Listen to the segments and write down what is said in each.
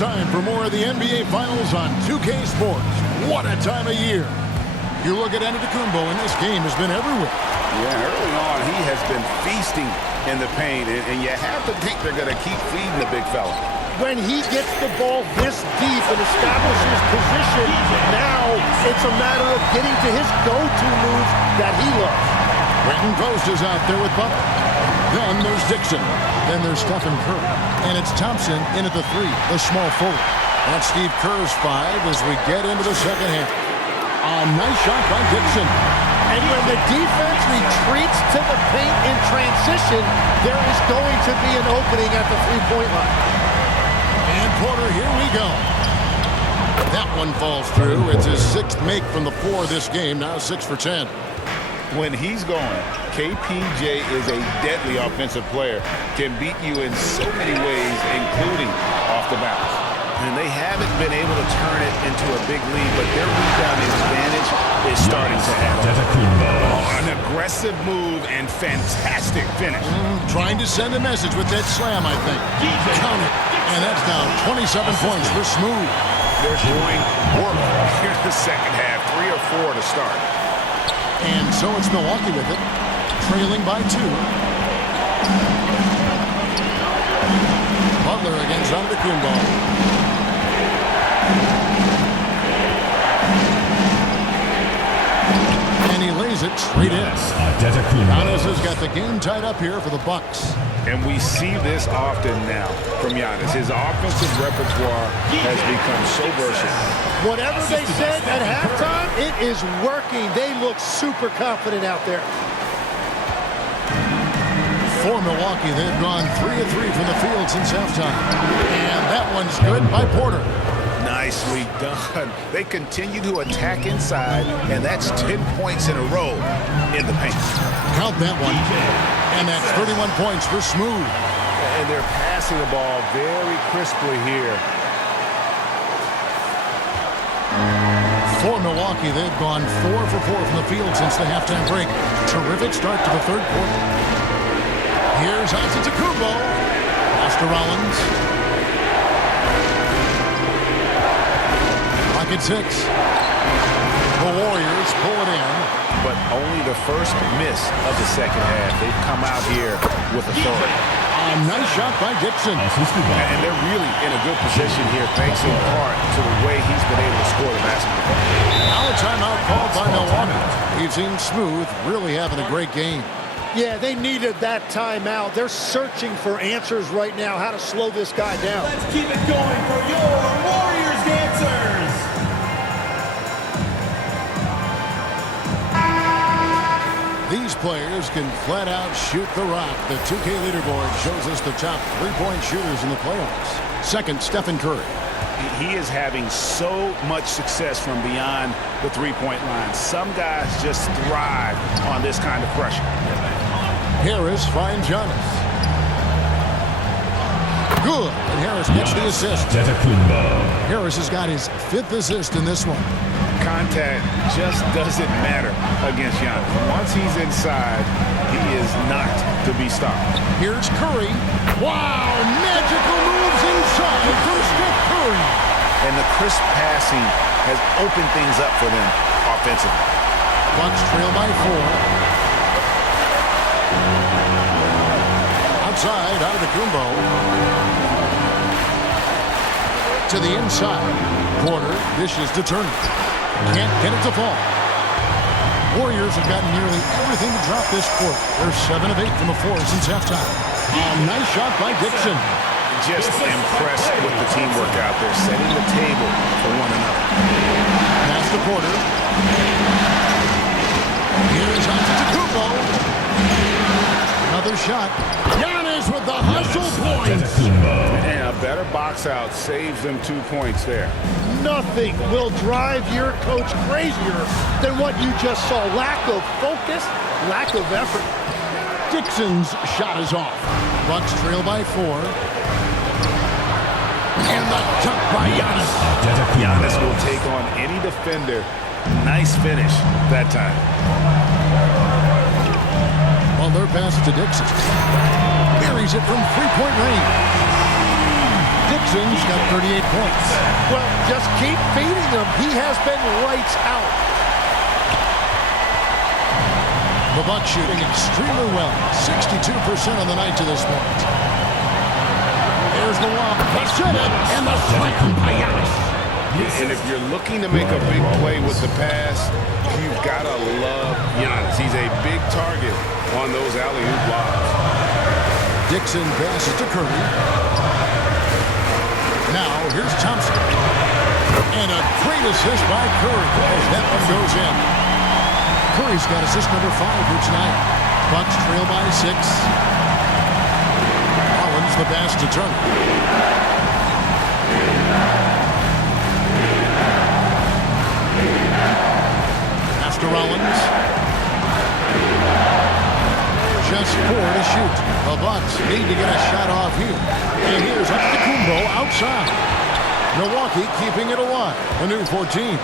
time for more of the NBA Finals on 2K Sports. What a time of year. You look at Antetokounmpo, and this game has been everywhere. Yeah, early on, he has been feasting in the paint, and you have to think they're going to keep feeding the big fella. When he gets the ball this deep and establishes position, now it's a matter of getting to his go-to moves that he loves. Quentin Post is out there with Butler. Then there's Dixon. Then there's Stephen Curry. And it's Thompson in at the three, the small forward. That's Steve Kerr's five as we get into the second half. A nice shot by Dixon. And when the defense retreats to the paint in transition, there is going to be an opening at the three-point line. And Porter, here we go. That one falls through. It's his sixth make from the floor this game, now 6 for 10. When he's going, KPJ is a deadly offensive player. Can beat you in so many ways, including off the bounce. And they haven't been able to turn it into a big lead, but their rebounding advantage is starting to happen. Oh, an aggressive move and fantastic finish. Trying to send a message with that slam, I think. Count it. And that's down 27 points for Smooth. They're doing work here in the second half, 3 or 4 to start. And so it's Milwaukee with it, trailing by 2. Butler against Antetokounmpo. And he lays it straight in. Giannis has got the game tied up here for the Bucks. And we see this often now from Giannis. His offensive repertoire has become so versatile. Whatever they said at halftime, it is working. They look super confident out there. For Milwaukee, they've gone 3 of 3 from the field since halftime. And that one's good by Porter. Nicely done. They continue to attack inside, and that's 10 points in a row in the paint. Count that one. And that's 31 points for Smooth. And they're passing the ball very crisply here. For Milwaukee, they've gone 4 for 4 from the field since the halftime break. Terrific start to the third quarter. Here's Antetokounmpo. Pass to Rollins. Clock at 6. The Warriors pull it in. But only the first miss of the second half. They've come out here with authority. A nice shot by Dixon. And they're really in a good position here, thanks in part to the way he's been able to score the basketball. Now a timeout called by Milwaukee. He's in Smooth, really having a great game. Yeah, they needed that timeout. They're searching for answers right now, how to slow this guy down. Let's keep it going for your Warriors dancers. These players can flat out shoot the rock. The 2K leaderboard shows us the top three-point shooters in the playoffs. Second, Stephen Curry. He is having so much success from beyond the three-point line. Some guys just thrive on this kind of pressure. Harris finds Giannis. Good. And Harris gets the assist. Harris has got his 5th assist in this one. Contact just doesn't matter against Giannis. Once he's inside, he is not to be stopped. Here's Curry. Wow, magical moves inside from Steph Curry. And the crisp passing has opened things up for them offensively. Bucks trail by 4. Outside, Antetokounmpo. To the inside. Porter dishes to Turner. Can't get it to fall. Warriors have gotten nearly everything to drop this quarter. They're 7 of 8 from the floor since halftime. A nice shot by Dixon. Just impressed with the teamwork out there, setting the table for one another. Pass to Porter. Here's Antetokounmpo. Another shot. Giannis with the hustle points. And a better box out saves them 2 points there. Nothing will drive your coach crazier than what you just saw. Lack of focus, lack of effort. Dixon's shot is off. Bucks trail by 4. And the dunk by Giannis. Giannis will take on any defender. Nice finish that time. Well, their pass to Dixon. Buries it from 3-point range. Dixon's got 38 points. Well, just keep feeding him. He has been lights out. The Bucks shooting extremely well. 62% on the night to this point. There's the lob. That's it. And the slam by Giannis. And if you're looking to make a big play with the pass, you've got to love Giannis. He's a big target on those alley-oop lobs. Dixon passes to Curry. Now, here's Thompson. And a great assist by Curry as that one goes in. Curry's got assist number 5 here tonight. Bucks trail by 6. Rollins the pass to Turner. To Rollins. Just 4 to shoot. The Bucks need to get a shot off here. And here's Antetokounmpo outside. Milwaukee keeping it alive. A new 14.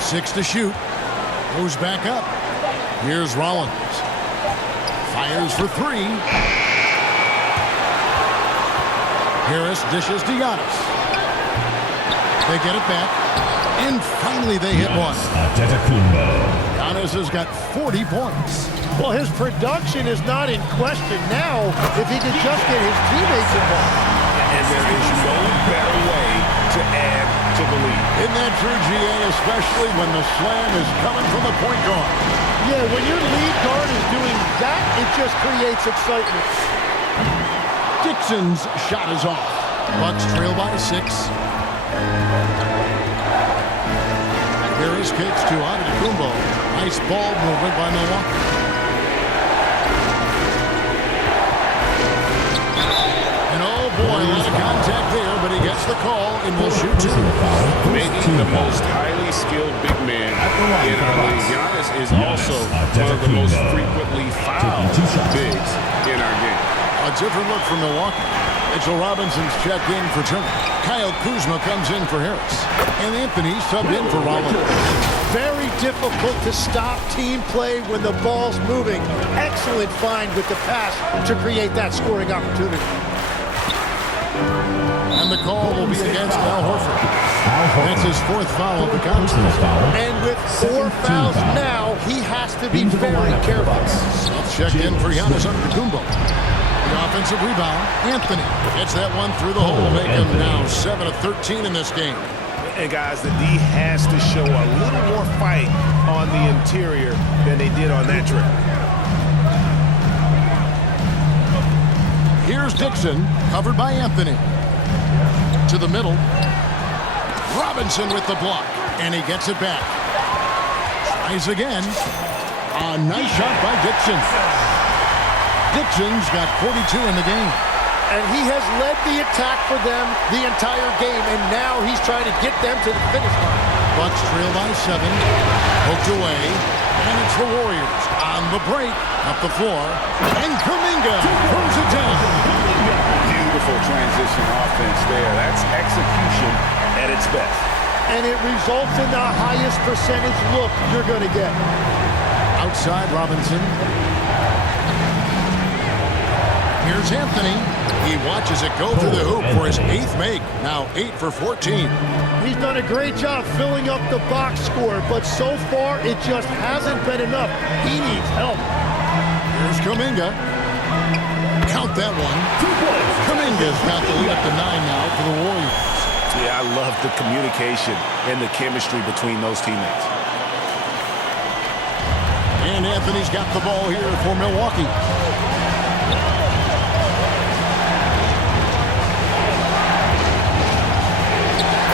6 to shoot. Goes back up. Here's Rollins. Fires for 3. Harris dishes to Giannis. They get it back. And finally they hit one. Giannis has got 40 points. Well, his production is not in question now if he could just get his teammates involved. And there is no better way to add to the lead. Isn't that true, GA? Especially when the slam is coming from the point guard. Yeah, when your lead guard is doing that, it just creates excitement. Dixon's shot is off. Bucks trail by 6. Harris kicks to Antetokounmpo. Nice ball movement by Milwaukee. And oh boy, a lot of contact there, but he gets the call and will shoot 2. Maybe the most highly skilled big man in our league. Giannis is also one of the most frequently fouled bigs in our game. A different look from Milwaukee. Mitchell Robinson's checked in for Turner. Kyle Kuzma comes in for Harris. And Anthony subbed in for Rollins. Very difficult to stop team play when the ball's moving. Excellent find with the pass to create that scoring opportunity. And the call will be against Al Horford. That's his 4th foul of the contest. And with 4 fouls now, he has to be very careful. Checked in for Giannis Antetokounmpo. The offensive rebound, Anthony gets that one through the hole, make him now 7 of 13 in this game. And guys, the D has to show a little more fight on the interior than they did on that trip. Here's Dixon, covered by Anthony. To the middle. Robinson with the block, and he gets it back. Tries again. A nice shot by Dixon. Dixon's got 42 in the game. And he has led the attack for them the entire game, and now he's trying to get them to the finish line. Bucks trail by 7. Poked away. And it's the Warriors on the break. Up the floor. And Kuminga throws it down. Beautiful transition offense there. That's execution at its best. And it results in the highest percentage look you're going to get. Outside Robinson. Here's Anthony. He watches it go through the hoop for his 8th make. Now 8 for 14. He's done a great job filling up the box score, but so far it just hasn't been enough. He needs help. Here's Kuminga. Count that one. Kuminga's got the lead up to 9 now for the Warriors. Yeah, I love the communication and the chemistry between those teammates. And Anthony's got the ball here for Milwaukee.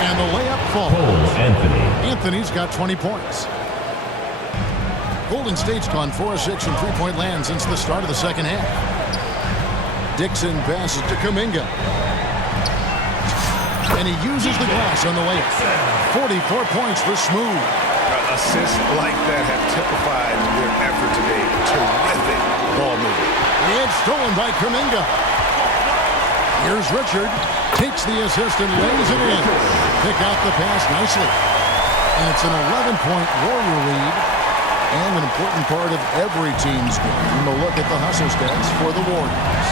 And the layup falls. Anthony's got 20 points. Golden State's gone 4 of 6 from three-point land since the start of the second half. Dixon passes to Kuminga. And he uses the glass on the layup. 44 points for Smooth. Assists like that have typified their effort today. Terrific ball movement. It's stolen by Kuminga. Here's Richard. Takes the assist and lays it in. Pick out the pass nicely. And it's an 11-point Warrior lead. And an important part of every team's game. A look at the hustle stats for the Warriors.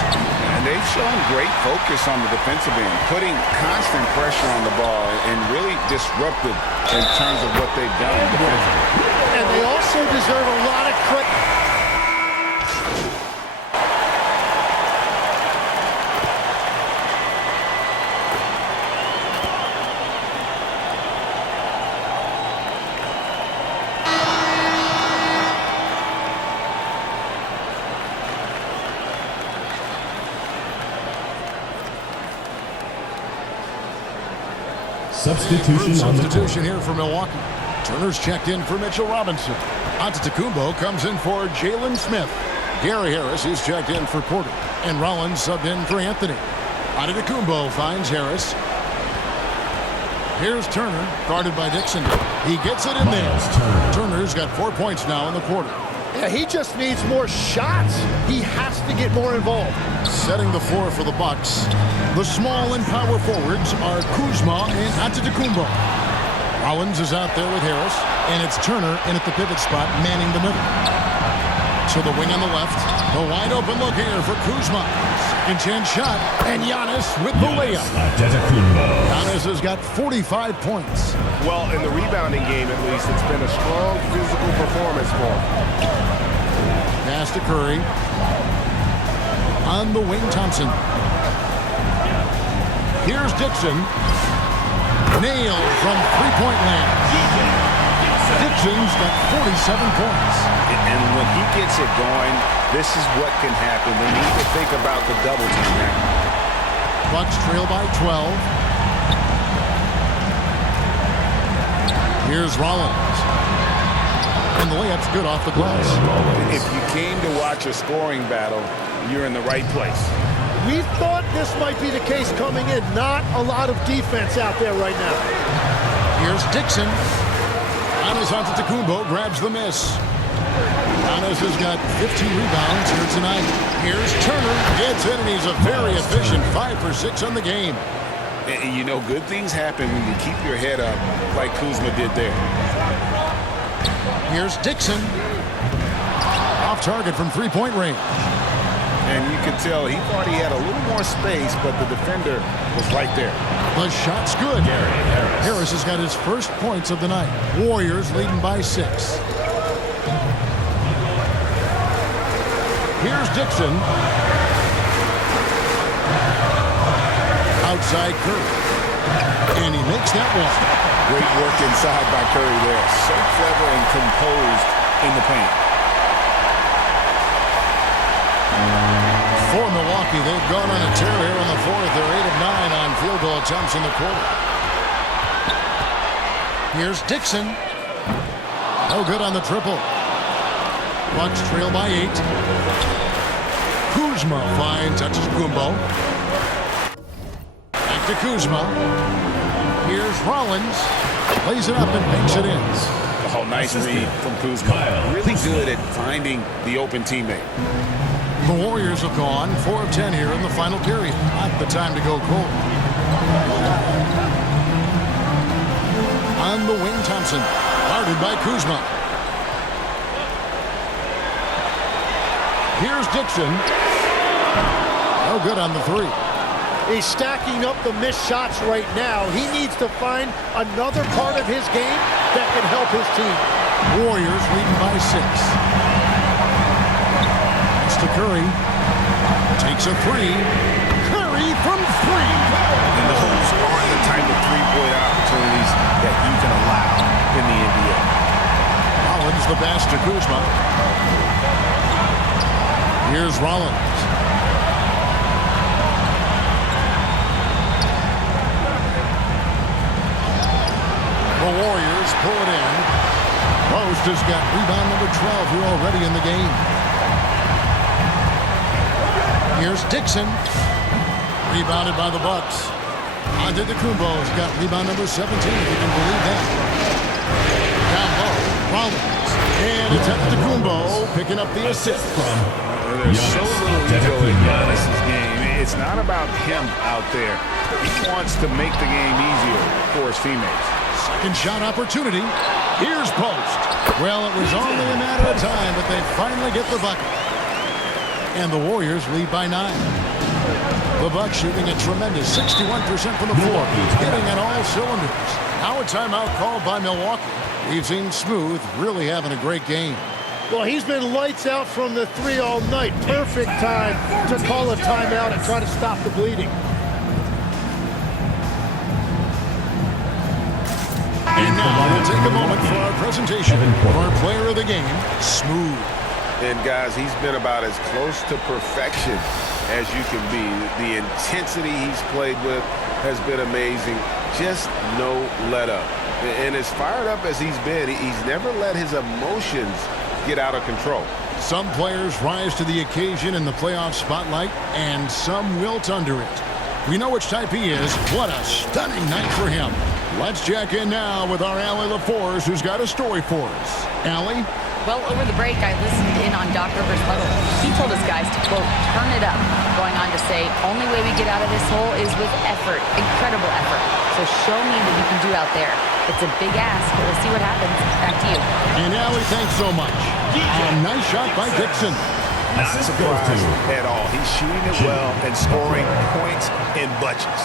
And they've shown great focus on the defensive end, putting constant pressure on the ball and really disruptive in terms of what they've done defensively. And they also deserve a lot of credit. Substitution here for Milwaukee. Turner's checked in for Mitchell Robinson. Antetokounmpo comes in for Jalen Smith. Gary Harris is checked in for Porter. And Rollins subbed in for Anthony. Antetokounmpo finds Harris. Here's Turner, guarded by Dixon. He gets it in there. Turner's got 4 points now in the quarter. Yeah, he just needs more shots. He has to get more involved. Setting the floor for the Bucks. The small and power forwards are Kuzma and Antetokounmpo. Rollins is out there with Harris, and it's Turner in at the pivot spot, manning the middle. To the wing on the left. The wide open look here for Kuzma. Second chance shot, and Giannis with the layup. Giannis has got 45 points. Well, in the rebounding game, at least, it's been a strong physical performance for him. Pass to Curry. On the wing, Thompson. Here's Dixon. Nailed from three-point land. Dixon's got 47 points. And when he gets it going, this is what can happen. They need to think about the double team now. Bucks trail by 12. Here's Rollins. And the layup's good off the glass. If you came to watch a scoring battle, you're in the right place. We thought this might be the case coming in. Not a lot of defense out there right now. Here's Dixon. Giannis Antetokounmpo grabs the miss. Giannis has got 15 rebounds here tonight. Here's Turner. Gets in, and he's a very efficient 5 for 6 on the game. And you know, good things happen when you keep your head up like Kuzma did there. Here's Dixon. Off target from three-point range. And you could tell he thought he had a little more space, but the defender was right there. The shot's good. Harris has got his first points of the night. Warriors leading by 6. Here's Dixon. Outside Curry. And he makes that one. Great work inside by Curry there. So clever and composed in the paint. For Milwaukee, they've gone on a tear here in the fourth. They're 8 of 9 on field goal attempts in the quarter. Here's Dixon. No good on the triple. Bucks trail by 8. Kuzma finds Antetokounmpo. Back to Kuzma. Here's Rollins. Lays it up and banks it in. Oh, nice read from Kuzma. Really good at finding the open teammate. The Warriors have gone 4 of 10 here in the final period. Not the time to go cold. On the wing, Thompson. Guarded by Kuzma. Here's Dixon. No good on the three. He's stacking up the missed shots right now. He needs to find another part of his game that can help his team. Warriors leading by 6. To Curry. Takes a three. Curry from 3. And those are the type of three-point opportunities that you can allow in the NBA. Rollins the pass to Kuzma. Here's Rollins. The Warriors pull it in. Post has got rebound number 12 here already in the game. Here's Dixon. Rebounded by the Bucks. Antetokounmpo's got rebound number 17, if you can believe that. Down low, Rollins. And it's Antetokounmpo picking up the assist. There's so little ego in Giannis' game. It's not about him out there. He wants to make the game easier for his teammates. Second shot opportunity. Here's Post. Well, it was only a matter of time, but they finally get the bucket. And the Warriors lead by 9. The Bucks shooting a tremendous 61% from the floor, hitting on all cylinders. Now a timeout called by Milwaukee. We've seen Smooth really having a great game. Well, he's been lights out from the 3 all night. Perfect time to call a timeout and try to stop the bleeding. And now we'll take a moment for our presentation of our player of the game, Smooth. And guys, he's been about as close to perfection as you can be. The intensity he's played with has been amazing. Just no let up. And as fired up as he's been, he's never let his emotions get out of control. Some players rise to the occasion in the playoff spotlight, and some wilt under it. We know which type he is. What a stunning night for him. Let's check in now with our Allie LaForce, who's got a story for us. Allie? Well, over the break, I listened in on Doc Rivers' huddle. He told his guys to, quote, turn it up, going on to say, only way we get out of this hole is with effort, incredible effort. So show me what you can do out there. It's a big ask, but we'll see what happens. Back to you. And Allie, thanks so much. A nice shot by Dixon. Not surprised at all. He's shooting it well and scoring points in bunches.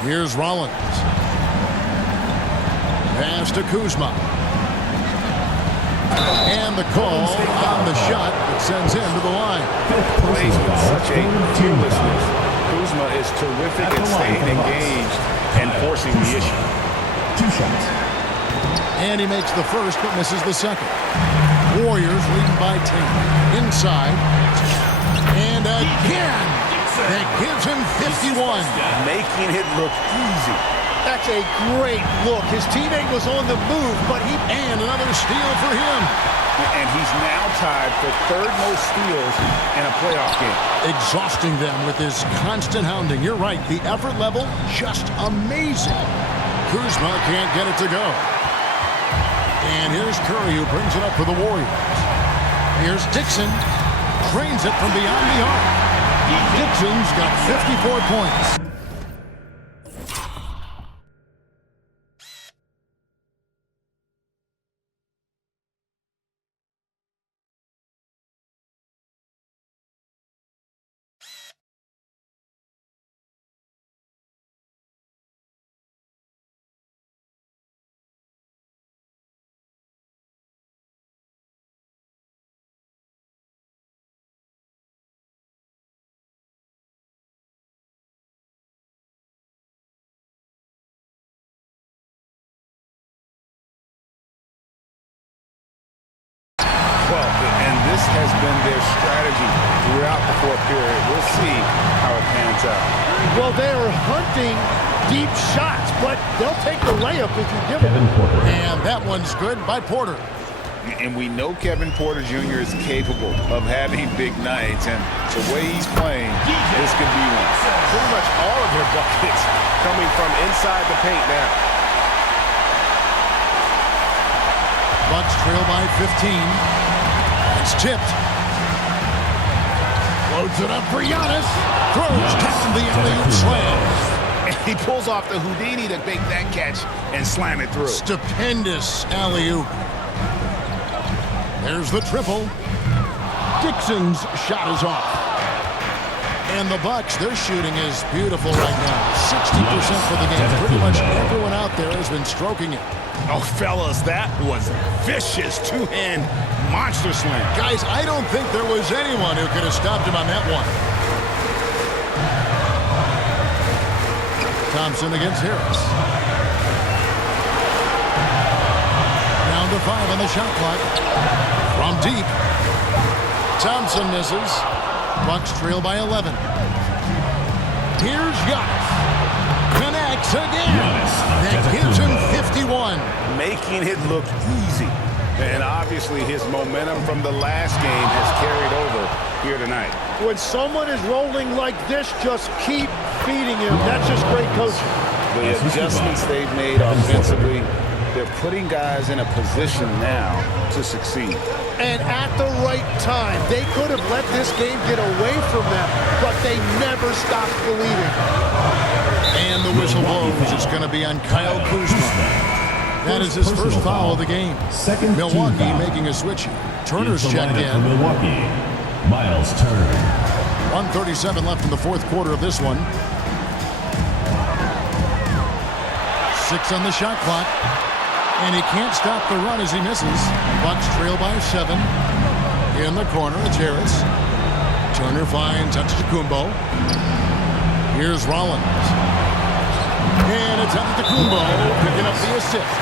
Here's Rollins. Pass to Kuzma. And the call on the shot that sends him to the line. Plays with such a fearlessness. Kuzma is terrific at staying engaged and forcing the issue. 2 shots. And he makes the first but misses the second. Warriors leading by 10. Inside. And again. That gives him 51. Making it look easy. That's a great look. His teammate was on the move, but he... And another steal for him. And he's now tied for 3rd most steals in a playoff game. Exhausting them with his constant hounding. You're right. The effort level, just amazing. Kuzma can't get it to go. And here's Curry, who brings it up for the Warriors. Here's Dixon. Drains it from beyond the arc. Dixon's got 54 points. And this has been their strategy throughout the 4th period. We'll see how it pans out. Well, they are hunting deep shots, but they'll take the layup if you give it. And that one's good by Porter. And we know Kevin Porter Jr. is capable of having big nights, and the way he's playing, this could be one. Pretty much all of their buckets coming from inside the paint now. Bucks trail by 15. It's tipped. Loads it up for Giannis. Throws down the alley-oop slam. He pulls off the Houdini to make that catch and slam it through. Stupendous alley-oop. There's the triple. Dixon's shot is off. And the Bucks, their shooting is beautiful right now. 60% for the game. Pretty much everyone out there has been stroking it. Oh, fellas, that was vicious two-hand monster slam. Guys, I don't think there was anyone who could have stopped him on that one. Thompson against Harris. Down to 5 on the shot clock. From deep. Thompson misses. Bucks trail by 11. Here's Giannis. Connects again. That gives him 51. Making it look easy. And obviously his momentum from the last game has carried over here tonight. When someone is rolling like this, just keep feeding him. That's just great coaching. The adjustments they've made offensively, they're putting guys in a position now to succeed. And at the right time, they could have let this game get away from them, but they never stopped believing. And the whistle blows. It's going to be on Kyle Kuzma. That is his first foul of the game. Milwaukee making a switch here. Turner's checked in. Milwaukee, Miles Turner. 1:37 left in the fourth quarter of this one. 6 on the shot clock. And he can't stop the run as he misses. Bucks trail by 7. In the corner, it's Harris. Turner finds Antetokounmpo. Here's Rollins. And it's Antetokounmpo picking up the assist.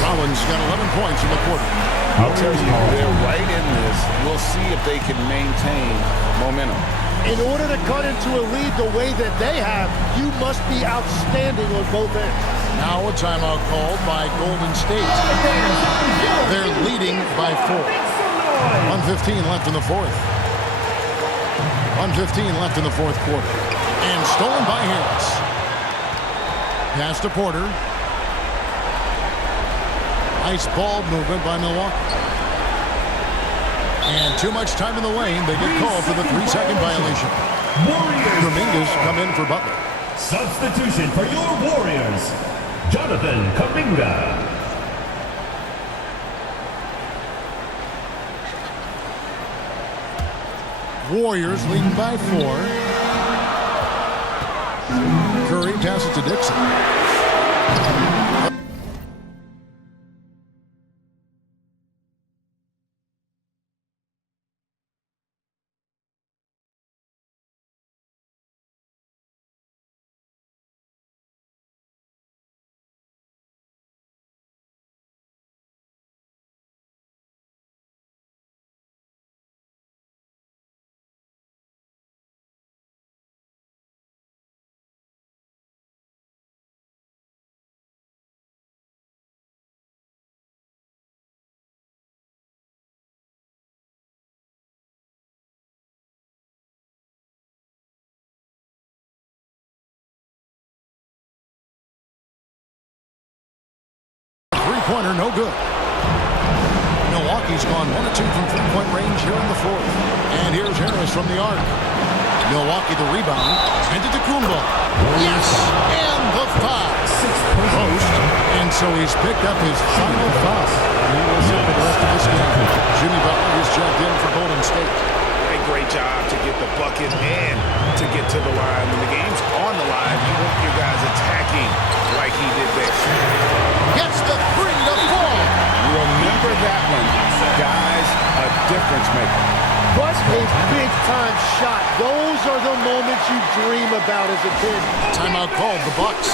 Rollins got 11 points in the quarter. I'll tell you, they're right in this. We'll see if they can maintain momentum. In order to cut into a lead the way that they have, you must be outstanding on both ends. Now a timeout called by Golden State. They're leading by 4. 1:15 left in the fourth. 1:15 left in the fourth quarter. And stolen by Harris. Pass to Porter. Nice ball movement by Milwaukee. And too much time in the lane. They get called for the 3-second violation. Dominguez come in for Butler. Substitution for your Warriors, Jonathan Kuminga. Warriors leading by 4. Curry passes to Dixon. 3-pointer, no good. Milwaukee's gone 1 of 2 from 3-point range here in the fourth. And here's Harris from the arc. Milwaukee the rebound. Antetokounmpo. Yes! And the foul. Post. And so he's picked up his final foul. He will sit for the rest of this game. Jimmy Butler is checked in for Golden State. A great job to get the bucket and to get to the line. When the game's on the line, you want your guys attacking like he did there. Gets the 3 to fall. Remember that one. Guys, a difference maker. What a big-time shot. Those are the moments you dream about as a kid. Timeout called, the Bucks.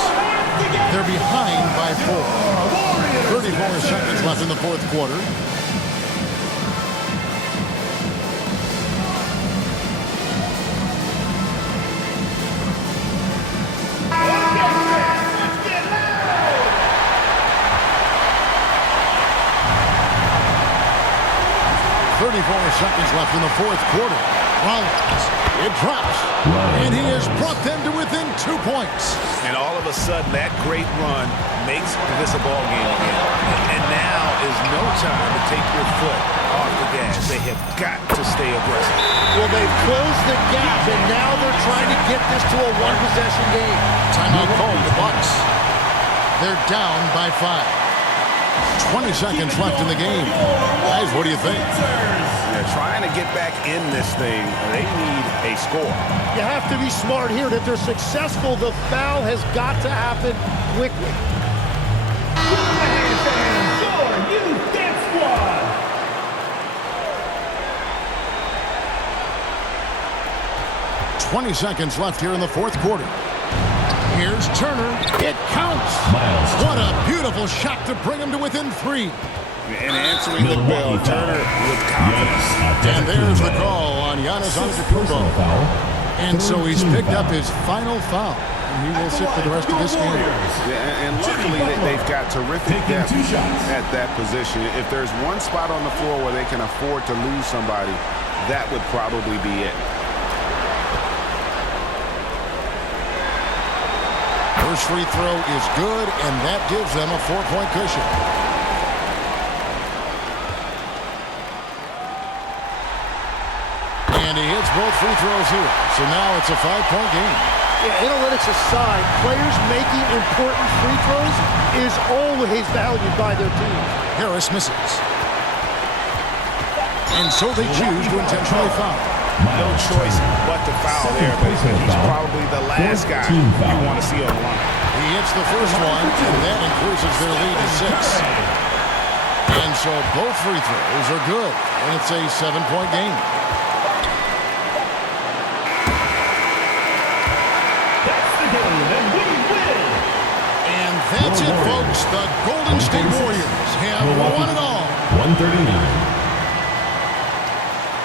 They're behind by 4. 34 seconds left in the fourth quarter. Seconds left in the fourth quarter. Rollins, it drops. And he has brought them to within 2 points. And all of a sudden, that great run makes this a ball game again. And now is no time to take your foot off the gas. They have got to stay aggressive. Well, they've closed the gap, and now they're trying to get this to a one-possession game. Timeout called the Bucks. They're down by 5. 20 seconds left in the game. Guys, what do you think? They're trying to get back in this thing. They need a score. You have to be smart here. If they're successful, the foul has got to happen quickly. Your youth dance squad. 20 seconds left here in the fourth quarter. Here's Turner. It counts. Miles What a beautiful shot to bring him to within 3. And answering the bell, Turner with confidence. And there's the call on Giannis Antetokounmpo. And so he's picked up his final foul. And he will sit for the rest of this game. Yeah, and luckily they've got terrific depth at that position. If there's one spot on the floor where they can afford to lose somebody, that would probably be it. First free throw is good, and that gives them a 4-point cushion. And he hits both free throws here. So now it's a 5-point game. Yeah, analytics aside, players making important free throws is always valued by their team. Harris misses. And so they choose to intentionally foul. No choice but to foul there, but he's probably the last guy you want to see on the line. He hits the first one, and that increases their lead to 6. And so both free throws are good, and it's a 7-point game. That's the game, and we win. And that's it, folks. The Golden State Warriors have won it all. 139.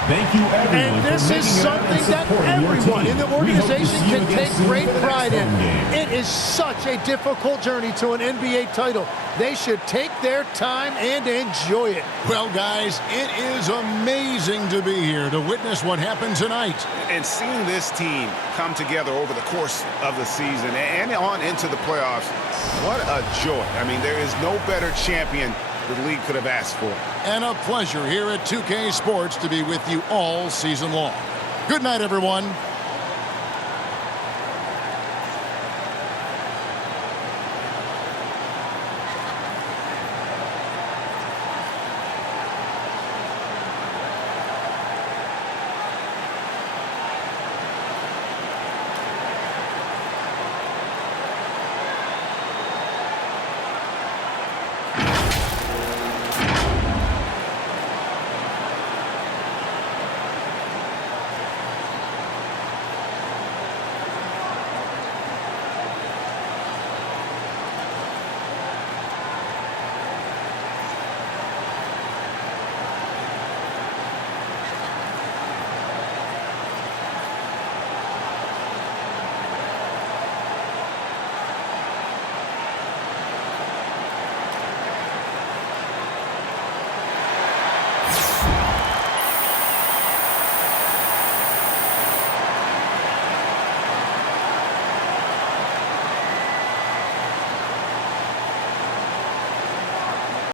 Thank you, everyone. And this is something that everyone in the organization can take great pride in. It is such a difficult journey to an NBA title. They should take their time and enjoy it. Well, guys, it is amazing to be here to witness what happened tonight. And seeing this team come together over the course of the season and on into the playoffs, what a joy. I mean, there is no better champion the league could have asked for. And a pleasure here at 2K Sports to be with you all season long. Good night, everyone.